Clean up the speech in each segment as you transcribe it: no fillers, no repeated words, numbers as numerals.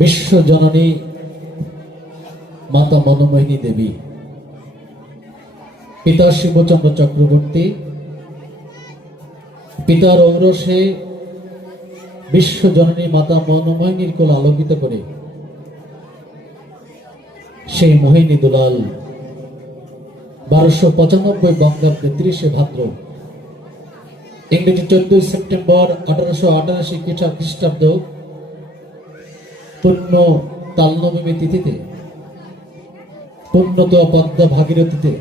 বিশ্ব জননী মাতা মনোমোহিনী দেবী, পিতা শিবচন্দ্র চক্রবর্তী, পিতার ঔরসে বিশ্ব জননী মাতা মনোমোহিনীর কোল আলোকিত করে সেই মোহিনী দুলাল 1295 বঙ্গাব্দে 30 ভাদ্র, ইংরেজি 14 সেপ্টেম্বর 1888 খ্রিস্টাব্দ পূর্ণ তালনবমী তিথিতে পূর্ণত পদ্মা ভাগীরথীতে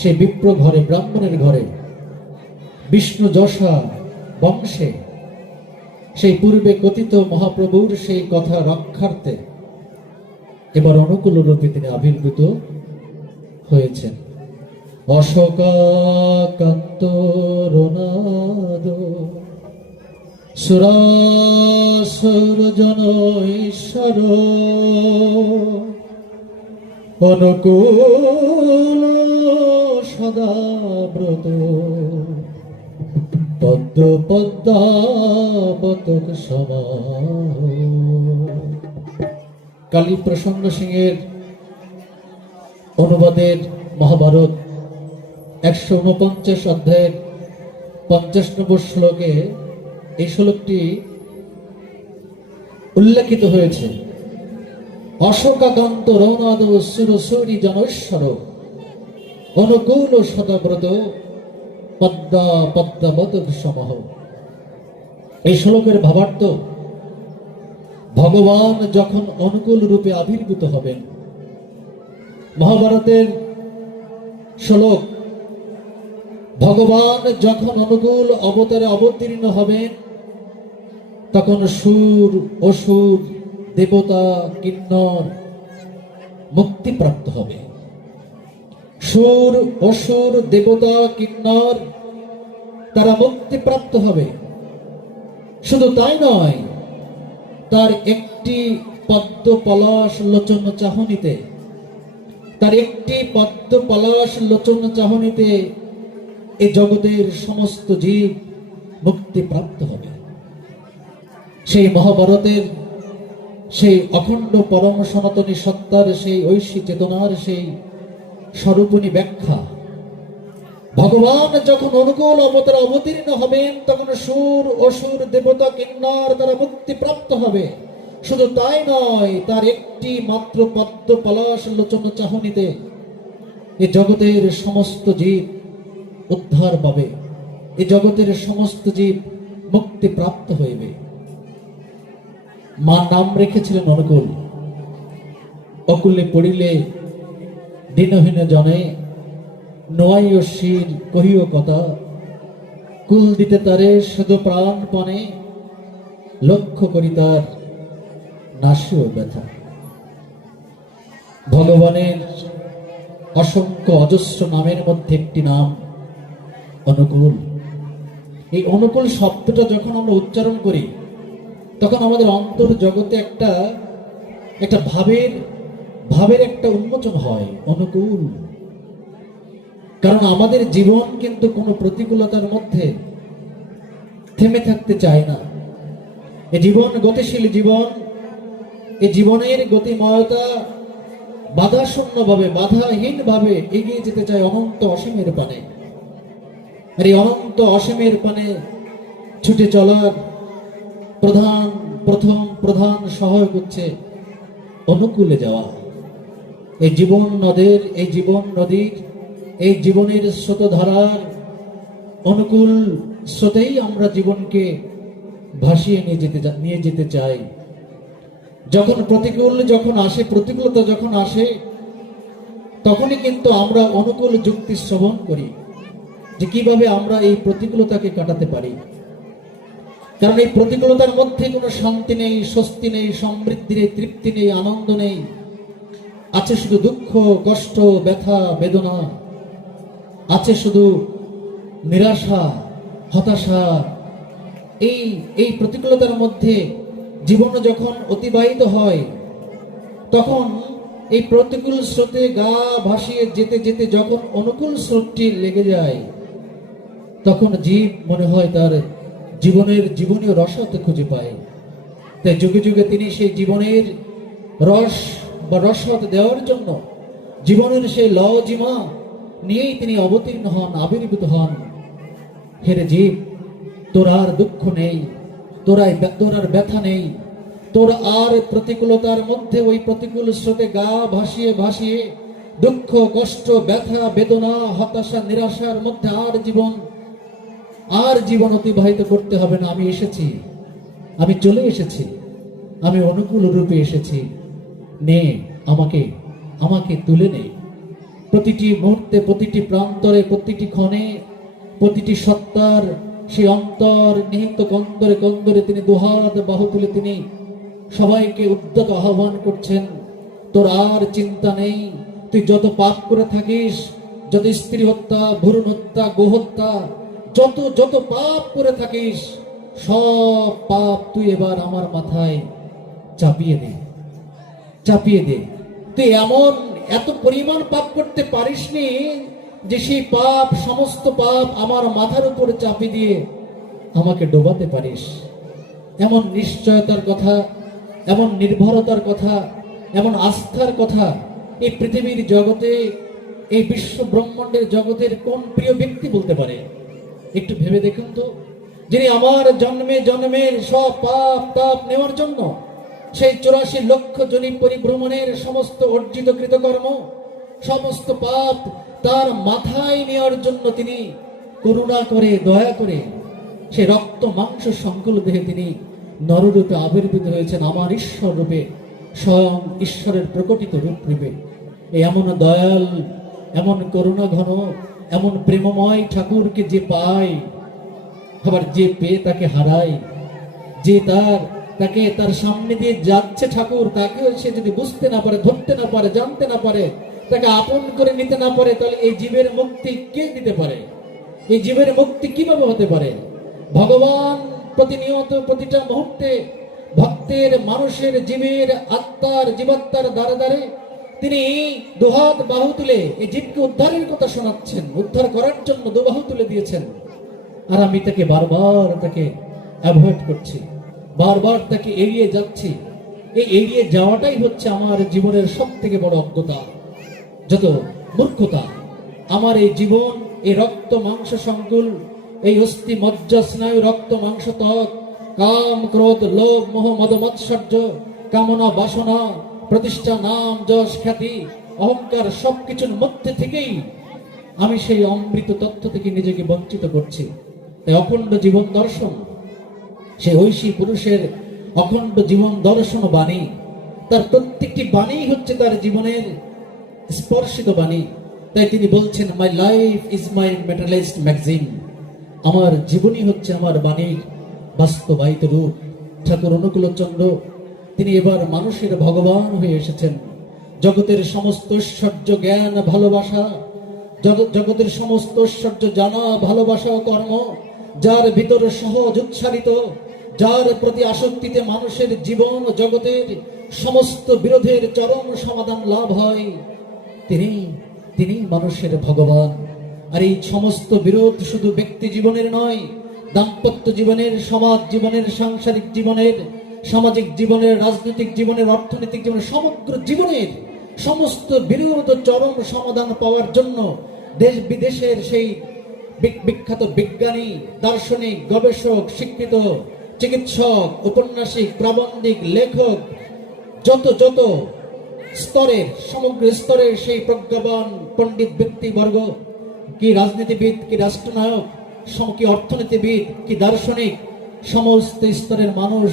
সেই বিপ্র ঘরে, ব্রাহ্মণের ঘরে, বিষ্ণু যশা বংশে সেই পূর্বে কথিত মহাপ্রভুর সেই কথা রক্ষার্থে এবার অনুকূল রূপে তিনি আবির্ভূত হয়েছেন। অশোকাকান্ত রোনাদ সুরাসুর জন ঈশ্বর অনুকূল সদাব্রত পদ্ম পদ্মাবতক সমাহ। কালী প্রসন্ন সিংহের অনুবাদের মহাভারত 149 অধ্যায়ের 50 নম্বর শ্লোকে এই শ্লোকটি উল্লেখিত হয়েছে। অশোকাকান্ত রৌনাদ সুরসুরি জনৈশ্বর অনুকূল সদাব্রত পদ্মা পদ্মাবতক সমাহ। এই শ্লোকের ভাবার্থ, ভগবান যখন অনুকূল রূপে আবির্ভূত হবেন, মহাভারতের শ্লোক, ভগবান যখন অনুকূল অবতারে অবতীর্ণ হবেন তখন সুর অসুর দেবতা কিন্নর মুক্তিপ্রাপ্ত হবে। সুর অসুর দেবতা কিন্নর তারা মুক্তিপ্রাপ্ত হবে। শুধু তাই নয়, তার একটি পদ্ম পলাশ লোচন চাহনিতে, তার একটি পদ্ম পলাশ লোচন চাহনিতে এই জগতের সমস্ত জীব মুক্তিপ্রাপ্ত হবে। সেই মহাভারতের সেই অখণ্ড পরম সনাতনী সত্তার সেই ঐশী চেতনার সেই স্বরূপণী ব্যাখ্যা, ভগবান যখন অনুকূল অবতারে অবতীর্ণ হবেন তখন সুর অসুর দেবতা কিন্নর তারা মুক্তিপ্রাপ্ত হবে। শুধু তাই নয়, তার একটি মাত্র পদ্ম পলাশ লোচন চাহনিতে এই জগতের সমস্ত জীব উদ্ধার পাবে, এই জগতের সমস্ত জীব মুক্তিপ্রাপ্ত হইবে। মা নাম রেখেছিলেন অনুকূল। অকুলে পড়িলে দিনহীন জনে নোয়াইও শির কহিও কথা, কুল দিতে তারে শুধু প্রাণপণে লক্ষ্য করি তার নাশিও ব্যথা। ভগবানের অসংখ্য অজস্র নামের মধ্যে একটি নাম অনুকূল। এই অনুকূল শব্দটা যখন আমরা উচ্চারণ করি তখন আমাদের অন্তর জগতে একটা ভাবের একটা উন্মোচন হয়, অনুকূল। কারণ আমাদের জীবন কিন্তু কোনো প্রতিকূলতার মধ্যে থেমে থাকতে চায় না। এই জীবন গতিশীল জীবন, এই জীবনের গতিময়তা বাধাশূন্যভাবে, বাধাহীনভাবে এগিয়ে যেতে চায় অনন্ত অসীমের পানে। আর এই অনন্ত অসীমের পানে ছুটে চলার প্রধান সহায়ক হচ্ছে অনুকূলে যাওয়া। এই জীবন নদের, এই জীবন নদীর, এই জীবনের স্রোতধারার অনুকূল স্রোতেই আমরা জীবনকে ভাসিয়ে নিয়ে যেতে চাই। যখন প্রতিকূলতা যখন আসে তখনই কিন্তু আমরা অনুকূল যুক্তি শ্রবণ করি যে কিভাবে আমরা এই প্রতিকূলতাকে কাটাতে পারি। কারণ এই প্রতিকূলতার মধ্যে কোনো শান্তি নেই, স্বস্তি নেই, সমৃদ্ধি নেই, তৃপ্তি নেই, আনন্দ নেই। আছে শুধু দুঃখ, কষ্ট, ব্যথা, বেদনা। আছে শুধু নিরাশা, হতাশা। এই প্রতিকূলতার মধ্যে জীবন যখন অতিবাহিত হয় তখন এই প্রতিকূল স্রোতে গা ভাসিয়ে যেতে যেতে যখন অনুকূল স্রোতটি লেগে যায় তখন জীব মনে হয় তার জীবনীয় রসতে খুঁজে পায়। তাই যুগে যুগে তিনি সেই জীবনের রস বা রসদ দেওয়ার জন্য জীবনের সেই লজিমা নিয়েই তিনি অবতীর্ণ হন, আবির্ভূত হন। হেরে জীব, তোর আর দুঃখ নেই, তোর আর ব্যথা নেই, তোর আর প্রতিকূলতার মধ্যে ওই প্রতিকূল স্রোতে গা ভাসিয়ে ভাসিয়ে দুঃখ, কষ্ট, ব্যথা, বেদনা, হতাশা, নিরাশার মধ্যে আর জীবন অতিবাহিত করতে হবে না। আমি এসেছি, আমি চলে এসেছি, আমি অনুকূল রূপে এসেছি। নে আমাকে তুলে নে। প্রতিটি মুহূর্তে, প্রতিটি প্রান্তরে, প্রতিটি ক্ষণে, প্রতিটি সত্তার সেই অন্তর নিহিত কন্দরে কন্দরে তিনি দুহাত বাহু তুলে তিনি সবাইকে উদ্যত আহ্বান করছেন। তোর আর চিন্তা নেই, তুই যত পাপ করে থাকিস, যত স্ত্রী হত্যা, ভ্রূণ হত্যা, গোহত্যা, যত পাপ করে থাকিস, সব পাপ তুই এবার আমার মাথায় চাপিয়ে দে। তুই এত পরিমাণ পাপ করতে পারিসনি যে সেই পাপ, সমস্ত পাপ আমার মাথার উপরে চাপিয়ে দিয়ে আমাকে ডোবাতে পারিস। এমন নিশ্চয়তার কথা, এমন নির্ভরতার কথা, এমন আস্থার কথা এই পৃথিবীর জগতে, এই বিশ্ব ব্রহ্মাণ্ডের জগতের কোন প্রিয় ব্যক্তি বলতে পারে? একটু ভেবে দেখুন তো, যিনি আমার জন্মে জন্মের সব পাপ তাপ নেওয়ার জন্য সেই 84 লক্ষ জনি পরিভ্রমণের সমস্ত অর্জিত কৃতকর্ম, সমস্ত পাপ তার মাথায় নেওয়ার জন্য তিনি করুণা করে, দয়া করে সে রক্ত মাংস সংকুল দেহে তিনি নররূপে আবির্ভূত হয়েছেন, আমার ঈশ্বর রূপে, স্বয়ং ঈশ্বরের প্রকটিত রূপ রূপে। এমন দয়াল, এমন করুণা ঘন, এমন প্রেমময় ঠাকুরকে যে পায়, আবার যে পেয়ে তাকে হারায়, যে তার সামনে দিয়ে যাচ্ছে ঠাকুর, তাকেও সে যদি বুঝতে না পারে, ধরতে না পারে, জানতে না পারে, তাকে আপন করে নিতে না পারে, তাহলে এই জীবের মুক্তি কে দিতে পারে? এই জীবের মুক্তি কিভাবে হতে পারে? ভগবান প্রতিনিয়ত প্রতিটা মুহূর্তে ভক্তের, মানুষের, জীবের, জীবাত্মার দ্বারে দ্বারে তিনি দুহাত বাহু তুলে এই জীবকে উদ্ধারের কথা শোনাচ্ছেন, উদ্ধার করার জন্য দুবাহু তুলে দিয়েছেন। আর আমি তাকে বারবার অ্যাভয়েড করছি, বারবার তাকে এড়িয়ে যাচ্ছি। এই এড়িয়ে যাওয়াটাই হচ্ছে আমার জীবনের সব থেকে বড় অজ্ঞতা, যত মূর্খতা। আমার এই জীবন, এই রক্ত মাংস সংকুল, এই অস্থি মজ্জা স্নায়ু রক্ত মাংস ত্বক, কাম ক্রোধ লোভ মোহ মদ মৎসর্য, কামনা বাসনা, প্রতিষ্ঠা, নাম যশ খ্যাতি, অহংকার, সবকিছুর মধ্যে থেকেই আমি সেই অমৃত তত্ত্ব থেকে নিজেকে বঞ্চিত করছি। তাই অখণ্ড জীবন দর্শন, সেই ঐশী পুরুষের অখণ্ড জীবন দর্শন বাণী, তার প্রত্যেকটি বাণী হচ্ছে তার জীবনের স্পর্শিত বাণী। তাই তিনি বলছেন, মাই লাইফ ইজ মাই মেটালাইজড ম্যাগাজিন। আমার জীবনই হচ্ছে আমার বাণীর বাস্তবায়িত রূপ। ঠাকুর অনুকূলচন্দ্র তিনি এবার মানুষের ভগবান হয়ে এসেছেন। জগতের সমস্ত ঐশ্বর্য, জ্ঞান, ভালোবাসা, জগতের সমস্ত ঐশ্বর্য জানা, ভালোবাসা ও কর্ম যার ভিতর সহজ উচ্চারিত, যার প্রতি আসক্তিতে মানুষের জীবন জগতের সমস্ত বিরোধের চরম সমাধান লাভ হয়, তিনি মানুষের ভগবান। আর এই সমস্ত বিরোধ শুধু ব্যক্তি জীবনের নয়, দাম্পত্য জীবনের, সমাজ জীবনের, সাংসারিক জীবনের, সামাজিক জীবনের, রাজনৈতিক জীবনের, অর্থনৈতিক জীবনের, সমগ্র জীবনের সমস্ত বিরোধ চরম সমাধান পাওয়ার জন্য দেশ বিদেশের সেই বিখ্যাত বিজ্ঞানী, দার্শনিক, গবেষক, শিক্ষিত চিকিৎসক, ঔপন্যাসিক, প্রাবন্ধিক, লেখক, যত স্তরের, সমগ্র স্তরের সেই প্রজ্ঞাবান পণ্ডিত ব্যক্তিবর্গ, কি রাজনীতিবিদ, কি রাষ্ট্রনায়ক, কি অর্থনীতিবিদ, কি দার্শনিক, সমস্ত স্তরের মানুষ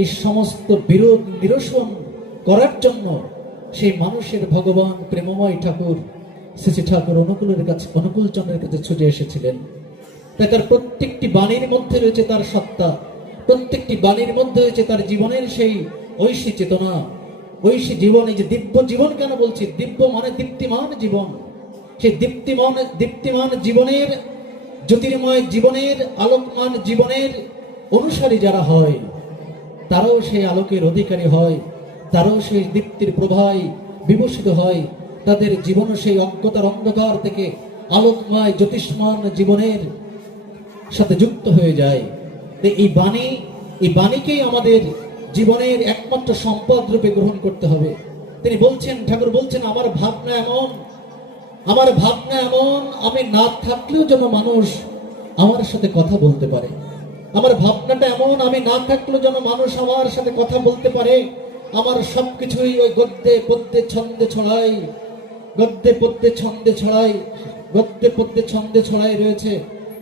এই সমস্ত বিরোধ নিরসন করার জন্য সেই মানুষের ভগবান প্রেমময় ঠাকুর শ্রী ঠাকুর অনুকূলচন্দ্রের কাছে ছুটে এসেছিলেন। তাই তার প্রত্যেকটি বাণীর মধ্যে রয়েছে তার সত্তা, প্রত্যেকটি বাণীর মধ্যে রয়েছে তার জীবনের সেই ঐশী চেতনা, ঐশী জীবন। এই যে দিব্য জীবন কেন বলছি? দিব্য মানে দীপ্তিমান জীবন। সেই দীপ্তিমান জীবনের, জ্যোতির্ময় জীবনের, আলোকমান জীবনের অনুসারী যারা হয়, তারাও সেই আলোকের অধিকারী হয়, তারাও সেই দীপ্তির প্রভায় বিভূষিত হয়। তাদের জীবন সেই অজ্ঞতার অন্ধকার থেকে আলোকময় জ্যোতিষ্মান জীবনের সাথে যুক্ত হয়ে যায়। এই বাণীকেই আমাদের জীবনের একমাত্র সম্পদ রূপে গ্রহণ করতে হবে। তিনি বলছেন, ঠাকুর বলছেন, আমার ভাবনা এমন, আমি না থাকলেও যেন মানুষ আমার সাথে কথা বলতে পারে। আমার ভাবনাটা এমন, আমি না থাকলেও যেন মানুষ আমার সাথে কথা বলতে পারে। আমার সবকিছুই ওই গদ্যে পদ্যে ছন্দে ছড়াই, রয়েছে।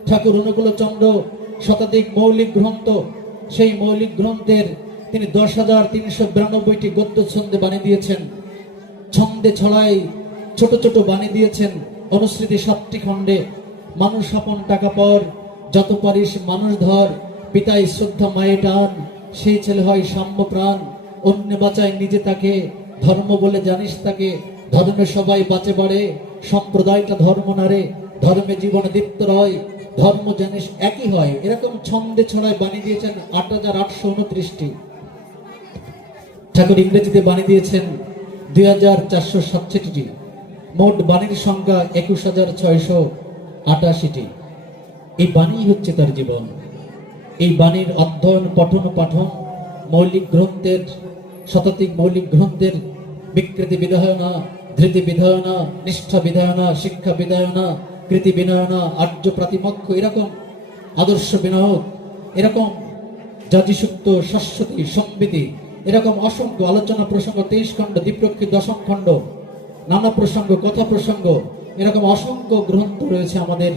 ঠাকুর অনুকূলচন্দ্র শতাধিক মৌলিক গ্রন্থ, সেই মৌলিক গ্রন্থের তিনি 10,392টি গদ্য ছন্দে বানিয়ে দিয়েছেন। ছন্দে ছড়াই ছোট ছোট বানিয়ে দিয়েছেন অনুস্মৃতি 7টি খণ্ডে। মানুষ আপন টাকা পর, যত পারিস মানুষ ধর, পিতাই শ্রদ্ধা মায়ে টান, সেই ছেলে হয় সাম্য প্রাণ, অন্য বাঁচায় নিজে তাকে, ধর্ম বলে জানিস তাকে, ধর্মে সবাই বাঁচে বাড়ে, সম্প্রদায়টা ধর্ম নারে, ধর্মে জীবনে দীপ্ত রয়, ধর্ম জানিস একই হয়। এরকম ছন্দে ছড়ায় বানিয়ে দিয়েছেন 8,829টি। ঠাকুর ইংরেজিতে বানিয়ে দিয়েছেন 2,467টি। মোট বাণীর সংখ্যা 21,688টি। এই বাণী হচ্ছে তার জীবন। এই বাণীর অধ্যয়ন, পঠন, পাঠন, মৌলিক গ্রন্থের, শতাধিক মৌলিক গ্রন্থের বিকৃতি বিধায়না, ধৃতি বিধায়না, নিষ্ঠা বিধায়না, শিক্ষা বিধায়না, কৃতি বিনয়না, আর্য প্রাতিমক্ষ, এরকম আদর্শ বিনয়ক, এরকম জাতিসূক্ত, শাশ্বতী, সম্বিতি, এরকম অসংখ্য আলোচনা প্রসঙ্গ 23 খণ্ড, দ্বিপ্রক্ষী 10ম খণ্ড, নানা প্রসঙ্গ, কথা প্রসঙ্গ, এরকম অসংখ্য গ্রন্থ রয়েছে আমাদের